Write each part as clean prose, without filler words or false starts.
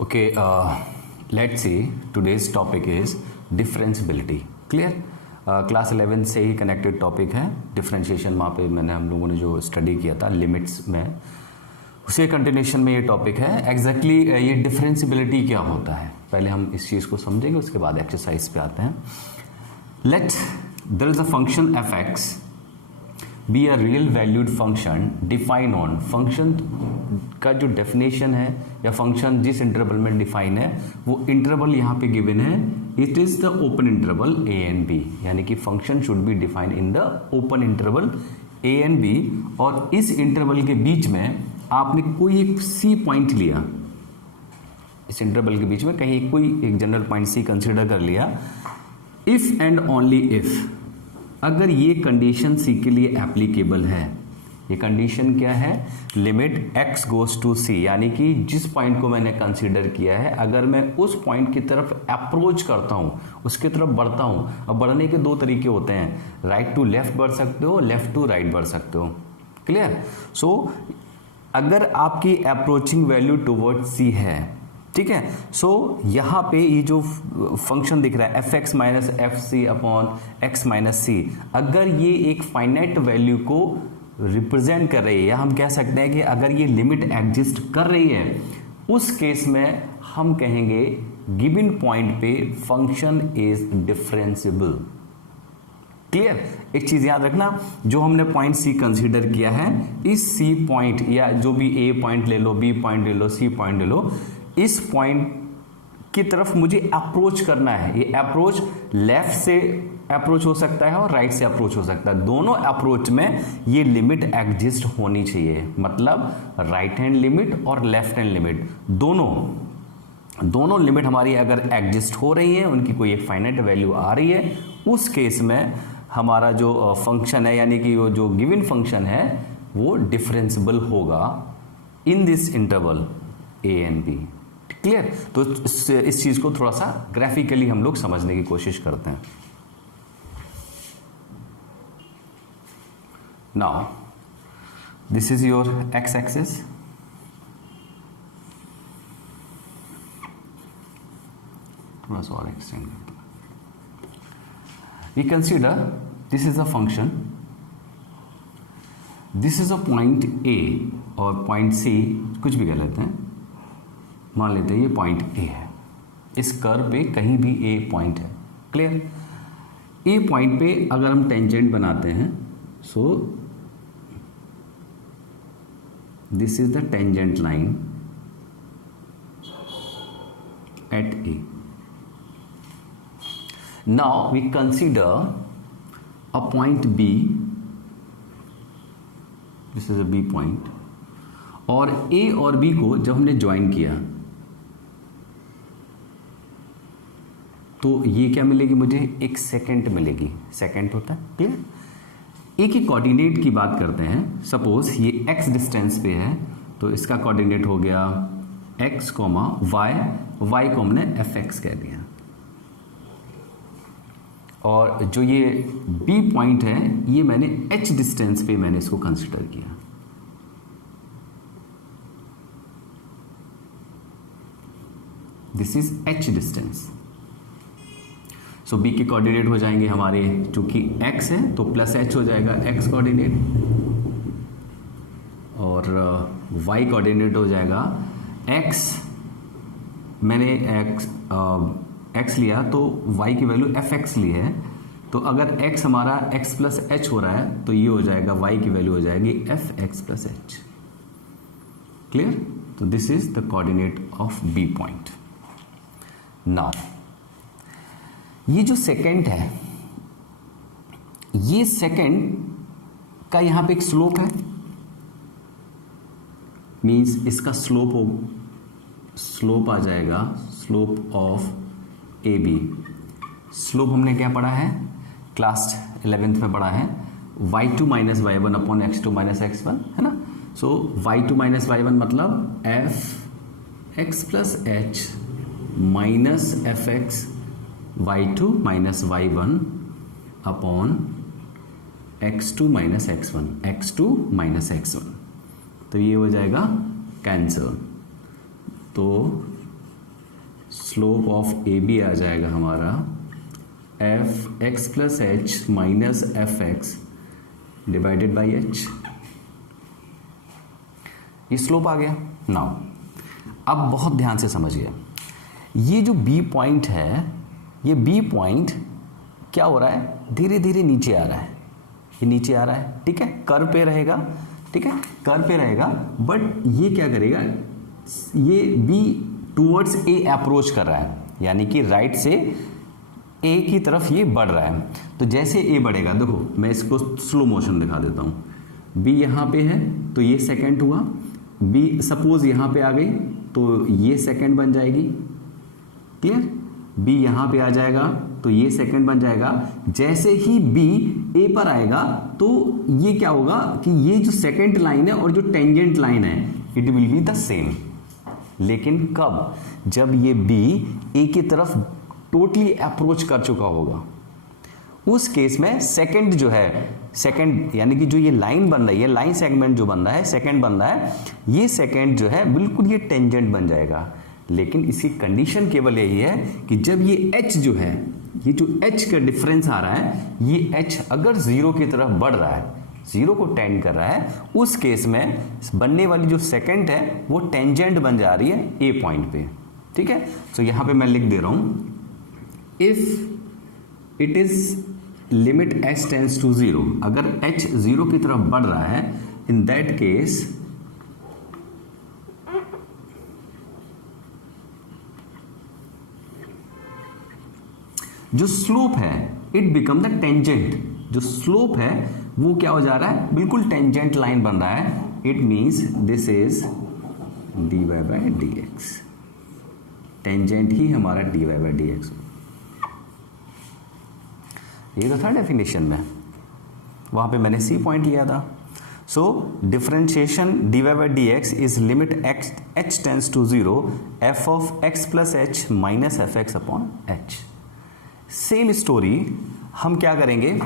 Okay, let's see. Today's topic is differentiability. Clear? Class 11 से ही connected topic है differentiation. वहाँ पे मैंने हम लोगों ने जो स्टडी किया था लिमिट्स में, उसे कंटिन्यूशन में ये टॉपिक है. एग्जैक्टली ये डिफरेंशिएबिलिटी क्या होता है, पहले हम इस चीज़ को समझेंगे, उसके बाद एक्सरसाइज पे आते हैं. Let there is a function f x be a real valued function define on. Function का जो डेफिनेशन है या फंक्शन जिस इंटरवल में डिफाइन है वो इंटरवल यहाँ पे गिवन है. It is the open interval a and b, यानी कि function should be define in the open interval a and b. और इस इंटरवल के बीच में आपने कोई एक सी पॉइंट लिया, इस इंटरवल के बीच में कहीं कोई एक जनरल पॉइंट सी कंसिडर कर लिया. इफ एंड ओनली इफ, अगर ये कंडीशन सी के लिए एप्लीकेबल है, ये कंडीशन क्या है, लिमिट x गोज टू सी, यानी कि जिस पॉइंट को मैंने कंसीडर किया है अगर मैं उस पॉइंट की तरफ अप्रोच करता हूं, उसकी तरफ बढ़ता हूं. अब बढ़ने के दो तरीके होते हैं, राइट टू लेफ्ट बढ़ सकते हो, लेफ्ट टू राइट बढ़ सकते हो. क्लियर? सो अगर आपकी अप्रोचिंग वैल्यू टुवर्ड सी है, ठीक है, सो यहाँ पे ये जो फंक्शन दिख रहा है f x minus f c upon x minus c, अगर ये एक फाइनाइट वैल्यू को रिप्रेजेंट कर रही है, या हम कह सकते हैं कि अगर ये लिमिट एग्जिस्ट कर रही है, उस केस में हम कहेंगे गिवन पॉइंट पे फंक्शन इज डिफरेंशिएबल. क्लियर? एक चीज याद रखना, जो हमने पॉइंट सी कंसीडर किया है, इस सी पॉइंट या जो भी ए पॉइंट ले लो, बी पॉइंट ले लो, सी पॉइंट ले लो, इस पॉइंट की तरफ मुझे अप्रोच करना है. ये अप्रोच लेफ्ट से अप्रोच हो सकता है और राइट से अप्रोच हो सकता है. दोनों अप्रोच में ये लिमिट एग्जिस्ट होनी चाहिए. मतलब राइट हैंड लिमिट और लेफ्ट हैंड लिमिट, दोनों लिमिट हमारी अगर एग्जिस्ट हो रही है, उनकी कोई एक फाइनाइट वैल्यू आ रही है, उस केस में हमारा जो फंक्शन है, यानी कि वो जो गिवन फंक्शन है, वो डिफरेंशिएबल होगा in this interval a and b. Clear? तो इस चीज को थोड़ा सा ग्राफिकली हम लोग समझने की कोशिश करते हैं. Now this is your x axis, थोड़ा सा और एक्सटेंड करते हैं. We consider this is a function, this is a point a और पॉइंट सी, कुछ भी कह लेते हैं, मान लेते हैं ये पॉइंट ए है. इस कर्व पे कहीं भी ए पॉइंट है. क्लियर? ए पॉइंट पे अगर हम टेंजेंट बनाते हैं, so this is the tangent line at a. Now we consider a point b, this is a b point, और ए और बी को जब हमने ज्वाइन किया तो ये क्या मिलेगी, मुझे एक सेकेंड मिलेगी. सेकेंड होता है. क्लियर? ए की कोऑर्डिनेट की बात करते हैं. सपोज ये एक्स डिस्टेंस पे है, तो इसका कोऑर्डिनेट हो गया एक्स कॉमा वाई, वाई को हमने एफ एक्स कह दिया. और जो ये बी पॉइंट है, ये मैंने एच डिस्टेंस पे मैंने इसको कंसिडर किया. This is h distance. So b के कोऑर्डिनेट हो जाएंगे हमारे, चूंकि x है तो प्लस एच हो जाएगा x कोऑर्डिनेट, और y कोऑर्डिनेट हो जाएगा x. मैंने x लिया तो y की वैल्यू fx ली है, तो अगर x हमारा x प्लस एच हो रहा है तो ये हो जाएगा y की वैल्यू हो जाएगी fx प्लस एच. क्लियर? तो this is the coordinate of b point. Now ये जो सेकेंड है, ये सेकेंड का यहां पे एक स्लोप है, मींस इसका स्लोप आ जाएगा, slope of a b. Slope हमने क्या पढ़ा है, क्लास 11th में पढ़ा है, y2 minus y one upon x2 minus x1, है ना. So y2 minus y one मतलब f x plus h minus f x y2 minus y1 upon x2 minus x1, x2 minus x1. तो ये हो जाएगा कैंसल. तो slope of a b आ जाएगा हमारा f x plus h minus f x divided by h. ये slope आ गया। नाउ अब बहुत ध्यान से समझिए, ये जो बी पॉइंट है, ये बी पॉइंट क्या हो रहा है, धीरे धीरे नीचे आ रहा है, ये नीचे आ रहा है, ठीक है, कर्व पे रहेगा, ठीक है, कर्व पे रहेगा, बट ये क्या करेगा, ये बी टूवर्ड्स ए अप्रोच कर रहा है, यानी कि राइट से ए की तरफ ये बढ़ रहा है। तो जैसे ए बढ़ेगा, देखो मैं इसको स्लो मोशन दिखा देता हूँ, बी यहाँ पे है तो ये सेकंड हुआ, बी सपोज यहाँ पे आ गई तो ये सेकंड बन जाएगी, क्लियर, बी यहाँ पे आ जाएगा तो ये सेकंड बन जाएगा। जैसे ही बी ए पर आएगा तो ये क्या होगा कि ये जो सेकंड लाइन है और जो टेंजेंट लाइन है it will be the same. लेकिन कब, जब ये बी ए की तरफ टोटली अप्रोच कर चुका होगा, उस केस में सेकंड जो है, सेकंड यानी कि जो ये लाइन बन रही है, लाइन सेगमेंट जो बन रहा है, सेकंड बन रहा है, ये सेकंड जो है बिल्कुल ये टेंजेंट बन जाएगा। लेकिन इसकी कंडीशन केवल यही है कि जब ये h जो है, ये जो h का डिफरेंस आ रहा है, ये h अगर जीरो की तरफ बढ़ रहा है, जीरो को टेंड कर रहा है, उस केस में बनने वाली जो सेकंड है वो टेंजेंट बन जा रही है ए पॉइंट पे, ठीक है। तो यहां पे मैं लिख दे रहा हूं, if it is limit h tends to zero, अगर h जीरो की तरफ बढ़ रहा है, इन दैट केस जो स्लोप है इट बिकम द टेंजेंट, जो स्लोप है वो क्या हो जा रहा है, बिल्कुल टेंजेंट लाइन बन रहा है। It means this is dy by dx, tangent ही हमारा dy बाय dx। ये तो था डेफिनेशन में, वहां पे मैंने सी पॉइंट लिया था। So differentiation dy by dx is limit h tends to zero f of x plus h minus f x upon h. Same story हम क्या करेंगे,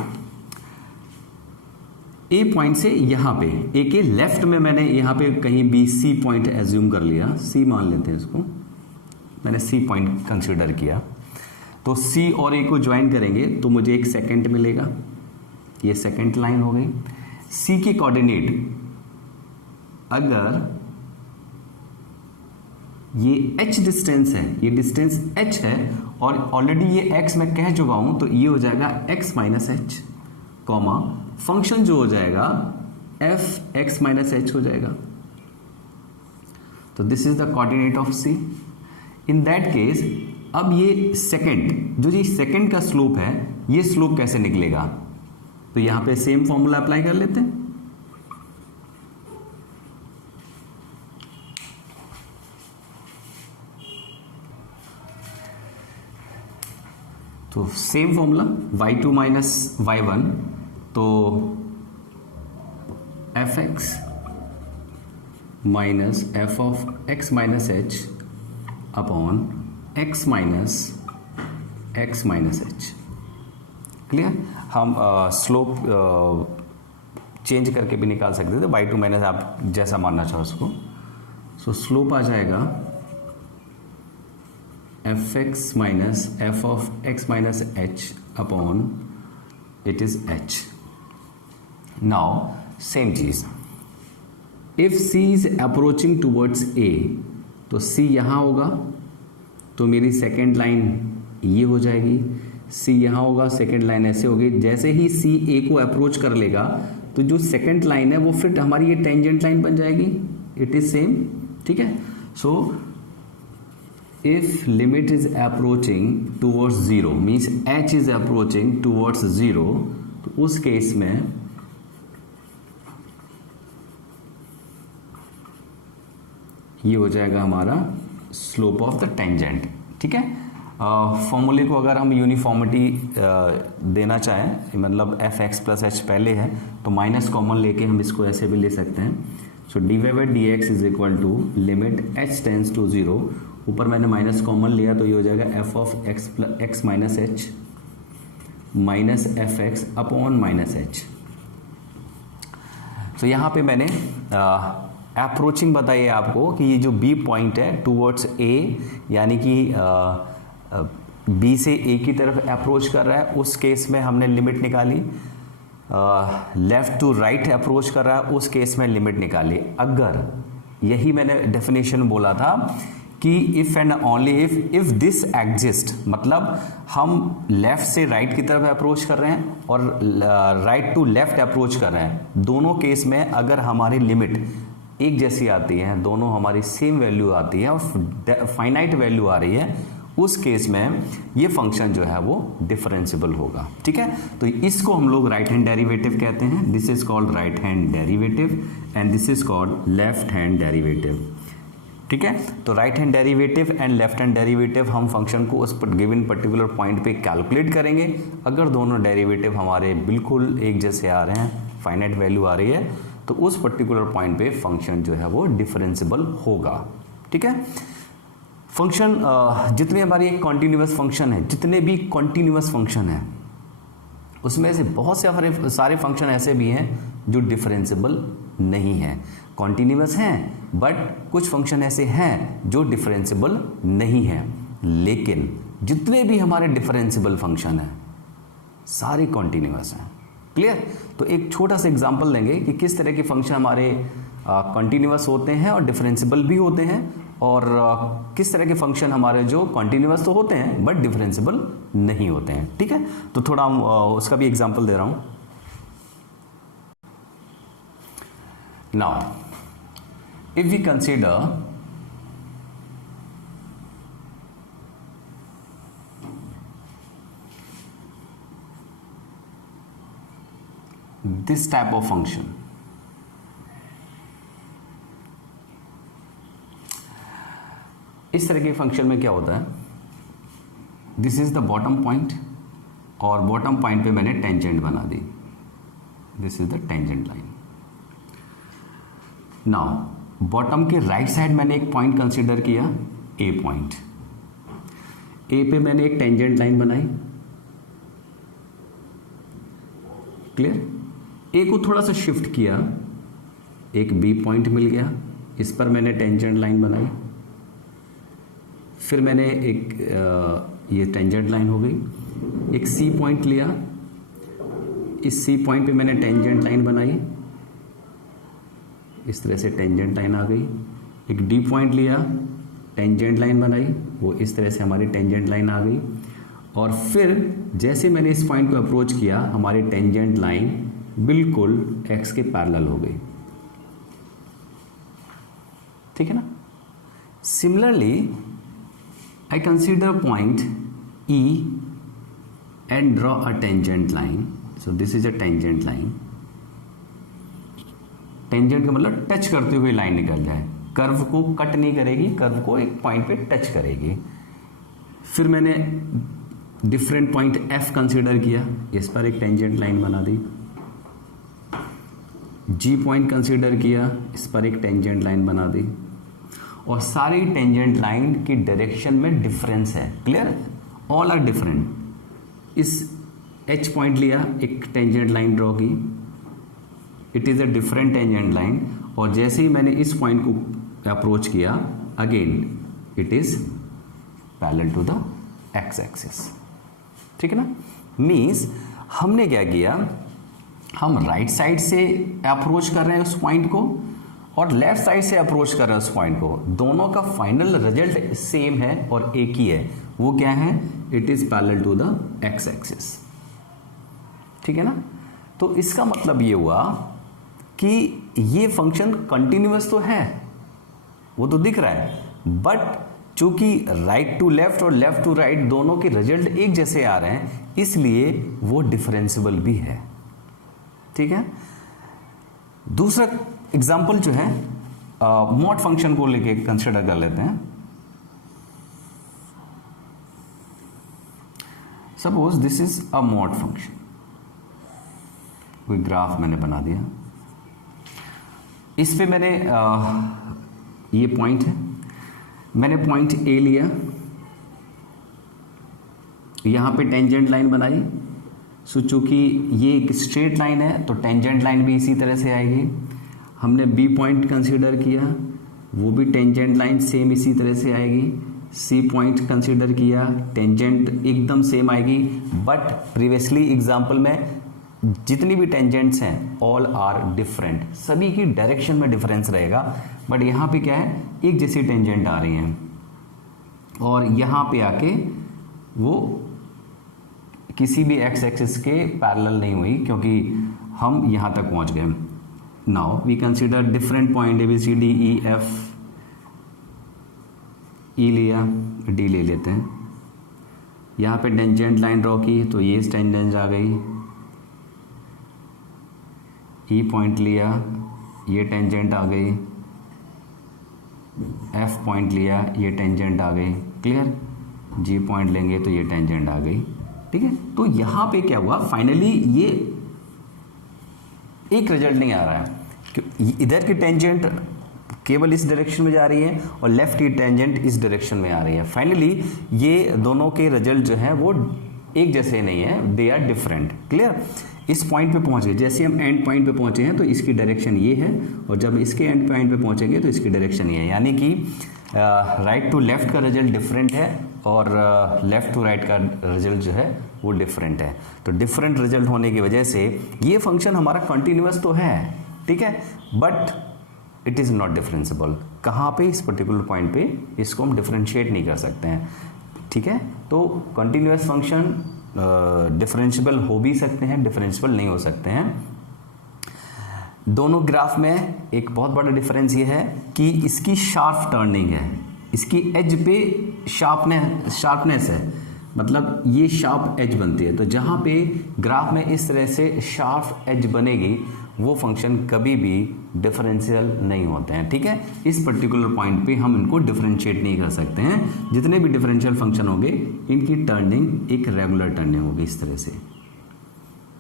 ए पॉइंट से यहां पे ए के लेफ्ट में मैंने यहां पे कहीं भी सी पॉइंट एज्यूम कर लिया, सी मान लेते हैं इसको, मैंने सी पॉइंट कंसीडर किया, तो सी और ए को ज्वाइन करेंगे तो मुझे एक सेकंड मिलेगा, ये सेकंड लाइन हो गई। सी की कोऑर्डिनेट, अगर ये h डिस्टेंस है, ये डिस्टेंस h है और ऑलरेडी ये x मैं कह चुका हूं, तो ये हो जाएगा x minus H, comma function जो हो जाएगा f x माइनस एच हो जाएगा। तो this is the coordinate of c। In that case अब ये सेकंड, जो ये सेकंड का स्लोप है, ये स्लोप कैसे निकलेगा, तो यहां पे सेम फॉर्मूला अप्लाई कर लेते हैं। तो same formula y2 minus y1, तो F x minus f of x minus h upon x minus H. Clear, हम स्लोप चेंज करके भी निकाल सकते थे, y2 माइनस आप जैसा मानना चाहो उसको। सो स्लोप आ जाएगा f x minus f of x minus h upon it is h. Now same चीज, if c is approaching towards a, तो सी यहां होगा तो मेरी सेकेंड लाइन ये हो जाएगी, सी यहां होगा, सेकेंड लाइन ऐसे होगी। जैसे ही सी ए को अप्रोच कर लेगा तो जो सेकेंड लाइन है वो फिर हमारी ये टेंजेंट लाइन बन जाएगी, इट इज सेम, ठीक है। सो if limit is approaching towards zero means h is approaching towards zero, तो उस केस में ये हो जाएगा हमारा स्लोप ऑफ द टेंजेंट, ठीक है। फॉर्मूले को अगर हम यूनिफॉर्मिटी देना चाहें, मतलब एफ एक्स प्लस एच पहले है तो माइनस कॉमन लेके हम इसको ऐसे भी ले सकते हैं। So d y by d x is equal to limit h tends to zero, ऊपर मैंने माइनस कॉमन लिया तो ये हो जाएगा f of x plus x minus h minus f x upon minus h. तो यहाँ पे मैंने अप्रोचिंग बताइए आपको कि ये जो बी पॉइंट है टूवर्ड्स ए, यानी कि बी से ए की तरफ अप्रोच कर रहा है, उस केस में हमने लिमिट निकाली। लेफ्ट टू राइट अप्रोच कर रहा है, उस केस में लिमिट निकाली। अगर यही मैंने डेफिनेशन बोला था कि if and only if this exist, मतलब हम लेफ्ट से राइट की तरफ अप्रोच कर रहे हैं और राइट टू लेफ्ट अप्रोच कर रहे हैं, दोनों केस में अगर हमारी लिमिट एक जैसी आती है, दोनों हमारी सेम वैल्यू आती है और फाइनाइट वैल्यू आ रही है, उस केस में ये फंक्शन जो है वो डिफरेंशिएबल होगा। ठीक है, तो इसको हम लोग राइट हैंड डेरिवेटिव कहते हैं। This is called right hand derivative and this is called left hand derivative. ठीक है, तो right hand derivative and left hand derivative हम फंक्शन को उस गिवन पर्टिकुलर पॉइंट पे कैलकुलेट करेंगे। अगर दोनों डेरिवेटिव हमारे बिल्कुल एक जैसे आ रहे हैं, फाइनाइट वैल्यू आ रही है, तो उस पर्टिकुलर पॉइंट पे फंक्शन जो है वो डिफरेंशिएबल होगा। ठीक है, फंक्शन जितने हमारी एक कॉन्टिन्यूअस फंक्शन है, जितने भी कॉन्टिन्यूअस फंक्शन है, उसमें से बहुत से सारे फंक्शन ऐसे भी हैं जो डिफरेंशिएबल नहीं है। कॉन्टिन्यूअस हैं, बट कुछ फंक्शन ऐसे हैं जो डिफरेंशिएबल नहीं है। लेकिन जितने भी हमारे डिफरेंशिएबल फंक्शन हैं, सारे कॉन्टिन्यूअस हैं। क्लियर? तो एक छोटा सा एग्जांपल लेंगे कि किस तरह के फंक्शन हमारे कॉन्टिन्यूअस होते हैं और डिफरेंशिएबल भी होते हैं, और किस तरह के फंक्शन हमारे जो कॉन्टिन्यूअस तो होते हैं बट डिफरेंशिएबल नहीं होते हैं। ठीक है, तो थोड़ा उसका भी एग्जांपल दे रहा हूं। Now if we consider this type of function, इस तरह के फंक्शन में क्या होता है, this is the bottom point और बॉटम पॉइंट पे मैंने टेंजेंट बना दी, this is the tangent line. Now bottom के राइट साइड मैंने एक पॉइंट कंसीडर किया, ए पॉइंट। ए पे मैंने एक टेंजेंट लाइन बनाई। क्लियर? ए को थोड़ा सा शिफ्ट किया, एक बी पॉइंट मिल गया, इस पर मैंने टेंजेंट लाइन बनाई। फिर मैंने एक ये टेंजेंट लाइन हो गई। एक सी पॉइंट लिया, इस सी पॉइंट पे मैंने टेंजेंट लाइन बनाई, इस तरह से टेंजेंट लाइन आ गई। एक डी पॉइंट लिया, टेंजेंट लाइन बनाई, वो इस तरह से हमारी टेंजेंट लाइन आ गई। और फिर जैसे मैंने इस पॉइंट को अप्रोच किया, हमारी टेंजेंट लाइन बिल्कुल एक्स के पैरेलल हो गई। ठीक है ना? Similarly I consider point E and draw a tangent line. So this is a tangent line. Tangent का मतलब टच करते हुए लाइन निकल जाए, कर्व को कट नहीं करेगी, कर्व को एक पॉइंट पे टच करेगी। फिर मैंने डिफरेंट पॉइंट एफ कंसीडर किया, इस पर एक टेंजेंट लाइन बना दी। जी पॉइंट कंसीडर किया, इस पर एक टेंजेंट लाइन बना दी। और सारी टेंजेंट लाइन की डायरेक्शन में डिफरेंस है। क्लियर? All are different. इस एच पॉइंट लिया, एक टेंजेंट लाइन ड्रॉ की, it is a different tangent line. और जैसे ही मैंने इस पॉइंट को अप्रोच किया, again it is parallel to the x axis. ठीक है ना? मीन्स हमने क्या किया, हम राइट साइड से अप्रोच कर रहे हैं उस पॉइंट को और लेफ्ट साइड से अप्रोच कर रहे हैं उस पॉइंट को, दोनों का फाइनल रिजल्ट सेम है और एक ही है। वो क्या है? It is parallel to the x axis. ठीक है ना? तो इसका मतलब ये हुआ कि ये फंक्शन कंटिन्यूअस तो है, वो तो दिख रहा है, बट चूंकि राइट टू लेफ्ट और लेफ्ट टू राइट दोनों के रिजल्ट एक जैसे आ रहे हैं, इसलिए वो डिफरेंशिएबल भी है। ठीक है? दूसरा एग्जाम्पल जो है मॉड फंक्शन को लेके कंसिडर कर लेते हैं। Suppose this is a mod function, कोई ग्राफ मैंने बना दिया, इस पे मैंने ये पॉइंट है, मैंने पॉइंट ए लिया, यहां पे टेंजेंट लाइन बनाई। सो चूंकि ये एक स्ट्रेट लाइन है तो टेंजेंट लाइन भी इसी तरह से आएगी। हमने बी पॉइंट कंसीडर किया, वो भी टेंजेंट लाइन सेम इसी तरह से आएगी। सी पॉइंट कंसीडर किया, टेंजेंट एकदम सेम आएगी। बट प्रीवियसली एग्जाम्पल में जितनी भी टेंजेंट्स हैं ऑल आर डिफरेंट, सभी की डायरेक्शन में डिफरेंस रहेगा। बट यहाँ पे क्या है, एक जैसी टेंजेंट आ रही हैं और यहाँ पे आके वो किसी भी एक्स एक्सिस के पैरेलल नहीं हुई, क्योंकि हम यहाँ तक पहुँच गए। Now we consider different point A B C D E F, E लिया, डी ले लेते हैं। यहाँ पे टेंजेंट लाइन ड्रॉ की तो ये टेंजेंट आ गई, ई पॉइंट लिया, ये टेंजेंट आ गई, एफ पॉइंट लिया, ये टेंजेंट आ गई। क्लियर? जी पॉइंट लेंगे तो ये टेंजेंट आ गई। ठीक है, तो यहाँ पे क्या हुआ, फाइनली ये एक रिजल्ट नहीं आ रहा है कि इधर की टेंजेंट केवल इस डायरेक्शन में जा रही है और लेफ्ट की टेंजेंट इस डायरेक्शन में आ रही है। फाइनली ये दोनों के रिजल्ट जो है वो एक जैसे नहीं है, दे आर डिफरेंट। क्लियर? इस पॉइंट पे पहुंचे, जैसे हम एंड पॉइंट पे पहुंचे हैं तो इसकी डायरेक्शन ये है, और जब इसके एंड पॉइंट पे पहुंचेंगे तो इसकी डायरेक्शन ये है। यानी कि राइट टू लेफ्ट का रिजल्ट डिफरेंट है और लेफ्ट टू राइट का रिजल्ट जो है वो डिफरेंट है। तो डिफरेंट रिजल्ट होने की वजह से ये फंक्शन हमारा कंटिन्यूअस तो है, ठीक है, but it is not differentiable. कहाँ पे? इस पर्टिकुलर पॉइंट पे इसको हम डिफरेंशिएट नहीं कर सकते हैं। ठीक है, तो कंटिन्यूअस फंक्शन डिफरेंशिएबल हो भी सकते हैं, डिफरेंशिएबल नहीं हो सकते हैं। दोनों ग्राफ में एक बहुत बड़ा डिफरेंस ये है कि इसकी शार्प टर्निंग है, इसकी एज पे शार्पनेस है, मतलब ये शार्प एज बनती है। तो जहाँ पे ग्राफ में इस तरह से शार्प एज बनेगी वो फंक्शन कभी भी डिफरेंशियल नहीं होते हैं। ठीक है, इस पर्टिकुलर पॉइंट पे हम इनको डिफरेंशिएट नहीं कर सकते हैं। जितने भी डिफरेंशियल फंक्शन होंगे इनकी टर्निंग एक रेगुलर टर्निंग होगी इस तरह से।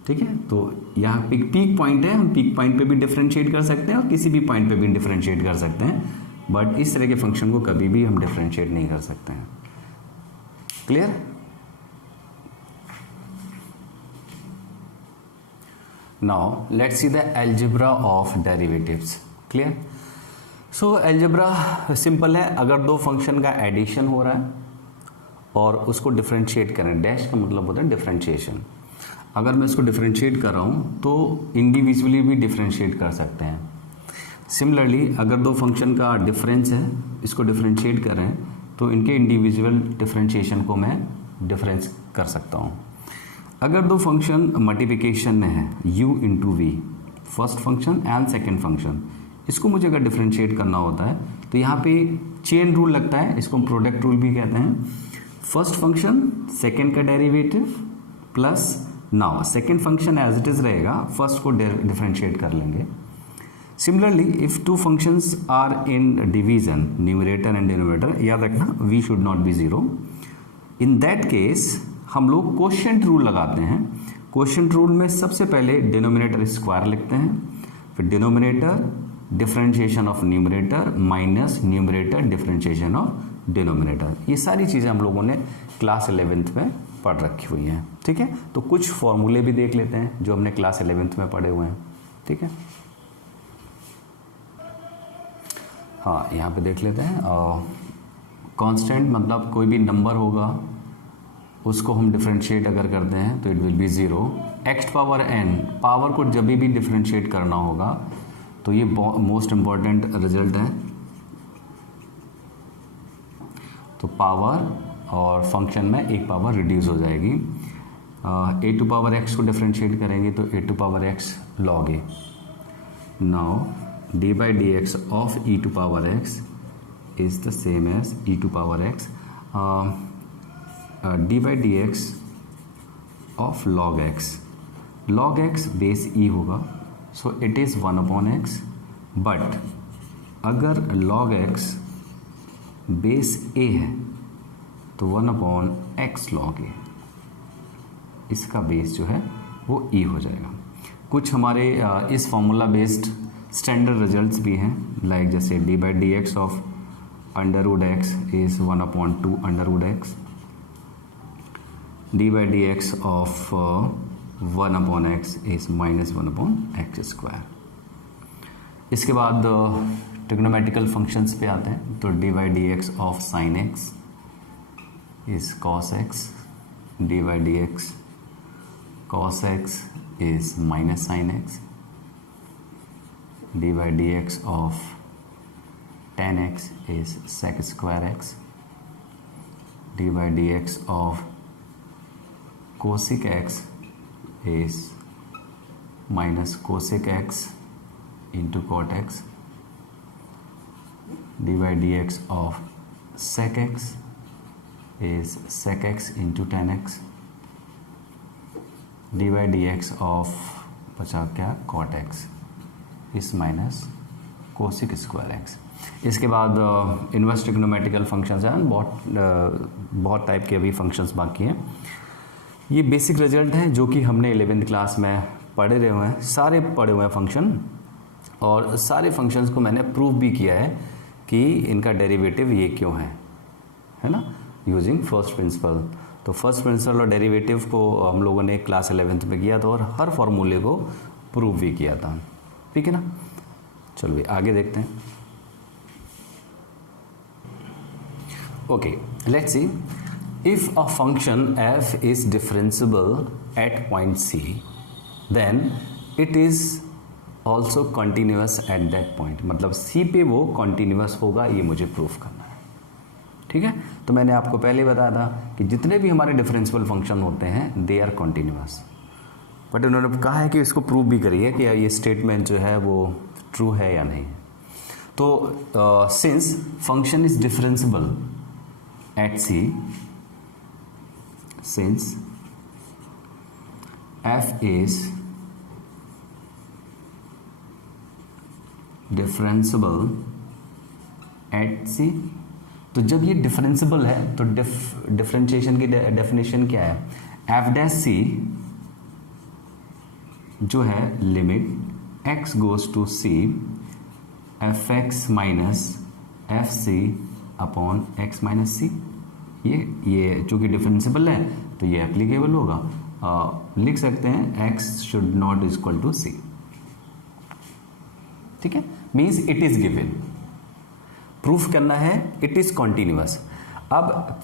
ठीक है, तो यहाँ पे पीक पॉइंट है, हम पीक पॉइंट पे भी डिफरेंशिएट कर सकते हैं और किसी भी पॉइंट पे भी डिफरेंशिएट कर सकते हैं, बट इस तरह के फंक्शन को कभी भी हम डिफरेंशिएट नहीं कर सकते हैं। Clear? Now let's see the algebra of derivatives. Clear? So algebra simple है। अगर दो फंक्शन का एडिशन हो रहा है और उसको डिफरेंशिएट करें, डैश का मतलब होता है डिफरेंशिएशन। अगर मैं इसको डिफरेंशिएट कर रहा हूँ तो इंडिविजुअली भी डिफरेंशिएट कर सकते हैं। सिमिलरली अगर दो फंक्शन का डिफरेंस है, इसको डिफरेंशिएट कर रहे हैं तो इनके इंडिविजुअल डिफरेंशिएशन को मैं डिफरेंस कर सकता हूँ। अगर दो फंक्शन मल्टीप्लिकेशन में है u into v, first function and second function, इसको मुझे अगर डिफरेंशिएट करना होता है तो यहाँ पे चेन रूल लगता है, इसको हम प्रोडक्ट रूल भी कहते हैं। फर्स्ट फंक्शन सेकेंड का derivative plus, now second function as it is रहेगा, फर्स्ट को डिफरेंशिएट कर लेंगे। Similarly if two functions are in division, numerator and denominator, याद रखना we should not be zero. In that case हम लोग quotient rule लगाते हैं। कोशेंट रूल में सबसे पहले डिनोमिनेटर स्क्वायर लिखते हैं, फिर denominator differentiation of numerator minus numerator differentiation of denominator. ये सारी चीज़ें हम लोगों ने क्लास 11th में पढ़ रखी हुई हैं। ठीक है, तो कुछ फॉर्मूले भी देख लेते हैं जो हमने क्लास 11th में पढ़े हुए हैं। ठीक है, हाँ यहाँ पे देख लेते हैं। कांस्टेंट मतलब कोई भी नंबर होगा उसको हम डिफरेंशिएट अगर करते हैं तो it will be zero. X power n, power को जब भी डिफरेंशिएट करना होगा तो ये मोस्ट इम्पॉर्टेंट रिजल्ट है। तो पावर और फंक्शन में एक पावर रिड्यूस हो जाएगी। ए टू पावर एक्स को डिफरेंशिएट करेंगे तो a to power x log a. Now d by d x of e to power x is the same as e to power x d by d x of log x. Log x base e होगा, so it is 1/x, but अगर log x base a है तो 1/x log a, इसका base जो है वो e हो जाएगा। कुछ हमारे इस फॉर्मूला बेस्ड स्टैंडर्ड रिजल्ट्स भी हैं, लाइक जैसे D by d x of √x is 1/2 √x, D by d x of 1/x is -1/x square. इसके बाद ट्रिग्नोमेट्रिकल फंक्शंस पे आते हैं, तो d y d x of sine x is cos x, d y d x cos x is minus sine x, d y d x of tan x is sec square x, dy dx of cosec x is minus cosec x into cot x, dy dx of sec x is sec x into tan x, dy dx of बचा क्या cot x is minus cosec square x। इसके बाद inverse trigonometrical functions हैं, बहुत type के अभी functions बाकी हैं। ये बेसिक रिजल्ट हैं जो कि हमने 11th क्लास में पढ़े रहे हुए हैं, सारे पढ़े हुए हैं फंक्शन, और सारे फंक्शंस को मैंने प्रूव भी किया है कि इनका डेरिवेटिव ये क्यों है ना, यूजिंग फर्स्ट प्रिंसिपल। तो फर्स्ट प्रिंसिपल और डेरिवेटिव को हम लोगों ने क्लास 11th में किया था और हर फॉर्मूले को प्रूव भी किया था, ठीक है ना। चलो आगे देखते हैं। Okay, let's see. If a function f is differentiable at point C, then it is also continuous at that point। मतलब C पे वो continuous होगा, ये मुझे प्रूफ करना है, ठीक है। तो मैंने आपको पहले बताया था कि जितने भी हमारे डिफरेंशियल फंक्शन होते हैं दे आर continuous, बट उन्होंने कहा है कि इसको प्रूव भी करिए कि ये स्टेटमेंट जो है वो ट्रू है या नहीं। तो since function is differentiable at C, since f is differentiable at C, तो जब ये डिफरेंशिबल है तो डिफरेंशिएशन की डेफिनेशन क्या है, f डैश C जो है limit x goes to C f x minus f c upon x minus c. ये चूंकि डिफरेंशिबल है तो ये एप्लीकेबल होगा, लिख सकते हैं x should not equal to c, ठीक है। Means it is given, proof करना है इट इज कॉन्टिन्यूअस। अब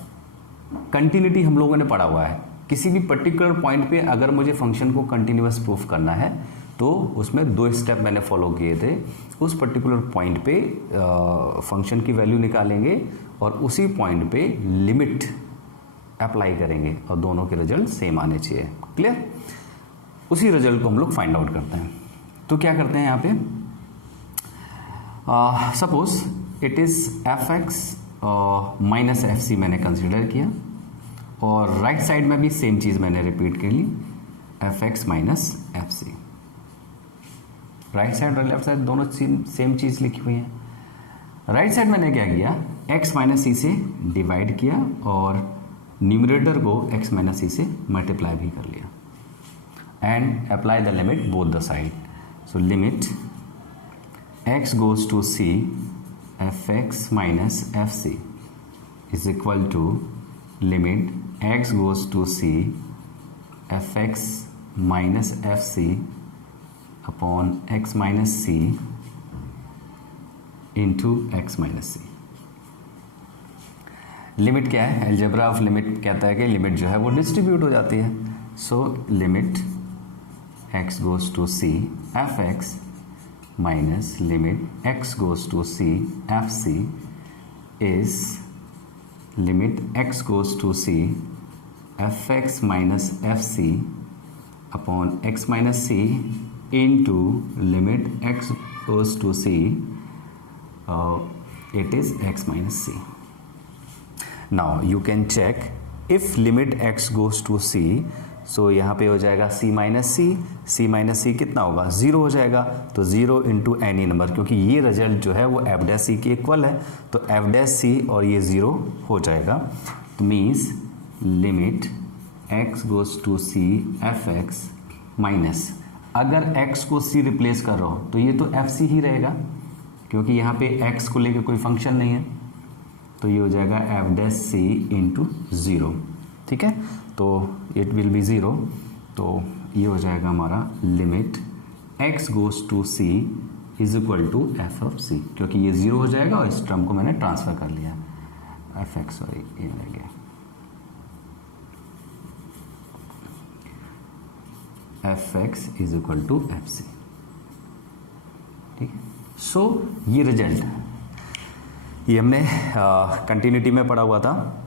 कंटिन्यूटी हम लोगों ने पढ़ा हुआ है, किसी भी पर्टिकुलर पॉइंट पे अगर मुझे फंक्शन को कंटिन्यूअस प्रूफ करना है तो उसमें 2 स्टेप मैंने फॉलो किए थे। उस पर्टिकुलर पॉइंट पे फंक्शन की वैल्यू निकालेंगे और उसी पॉइंट पे लिमिट अप्लाई करेंगे और दोनों के रिजल्ट सेम आने चाहिए, क्लियर। उसी रिजल्ट को हम लोग फाइंड आउट करते हैं। तो क्या करते हैं यहाँ पे, suppose it is f x minus f c मैंने कंसिडर किया, और राइट साइड में भी सेम चीज मैंने रिपीट कर ली, f x minus f c. Right side और लेफ्ट साइड दोनों सेम चीज लिखी हुई है। राइट साइड मैंने क्या किया, x माइनस सी से डिवाइड किया और न्यूमरेटर को x माइनस सी से मल्टीप्लाई भी कर लिया and apply the limit both the side. So limit x goes to c f x minus f c is equal to limit x goes to c f x minus f c upon x minus c into x minus c. Limit क्या है, algebra of limit कहता है कि limit जो है वो distribute हो जाती है। So limit x goes to c f x minus limit x goes to c f c is limit x goes to c f x minus f c upon x minus c into limit x goes to c, it is x minus c. Now you can check if limit x goes to c, so यहाँ पे हो जाएगा c minus सी, c minus सी कितना होगा, 0 हो जाएगा। तो 0 into any number, क्योंकि ये रिजल्ट जो है वो एफ डैश सी के इक्वल है, तो एफ डैश सी और ये 0 हो जाएगा। तो means limit x goes to c f x minus, अगर x को c रिप्लेस कर रहा हो तो ये तो एफ सी ही रहेगा, क्योंकि यहाँ पे x को लेके कोई फंक्शन नहीं है, तो ये हो जाएगा एफ डैश सी इंटू 0, ठीक है। तो इट विल बी 0, तो ये हो जाएगा हमारा limit x goes to c is equal to f of c, क्योंकि ये 0 हो जाएगा और इस टर्म को मैंने ट्रांसफर कर लिया, एफ एक्स, सॉरी ये रह गया, f x is equal to f c. ठीक है, सो ये रिजल्ट, ये हमने कंटिन्यूटी में पढ़ा हुआ था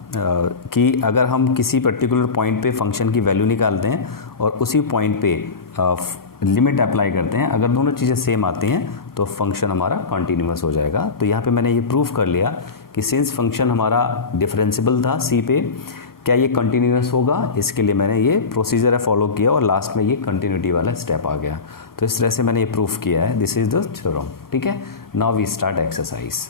कि अगर हम किसी पर्टिकुलर पॉइंट पे फंक्शन की वैल्यू निकालते हैं और उसी पॉइंट पे लिमिट अप्लाई करते हैं, अगर दोनों चीज़ें सेम आती हैं तो फंक्शन हमारा कॉन्टिन्यूअस हो जाएगा। तो यहाँ पे मैंने ये प्रूफ कर लिया कि सिंस फंक्शन हमारा डिफरेंशिएबल था सी पे, क्या ये कंटिन्यूअस होगा, इसके लिए मैंने ये प्रोसीजर है फॉलो किया और लास्ट में ये कंटिन्यूटी वाला स्टेप आ गया। तो इस तरह से मैंने ये प्रूफ किया है, दिस इज द थ्योरम। ठीक है, नाउ वी स्टार्ट एक्सरसाइज।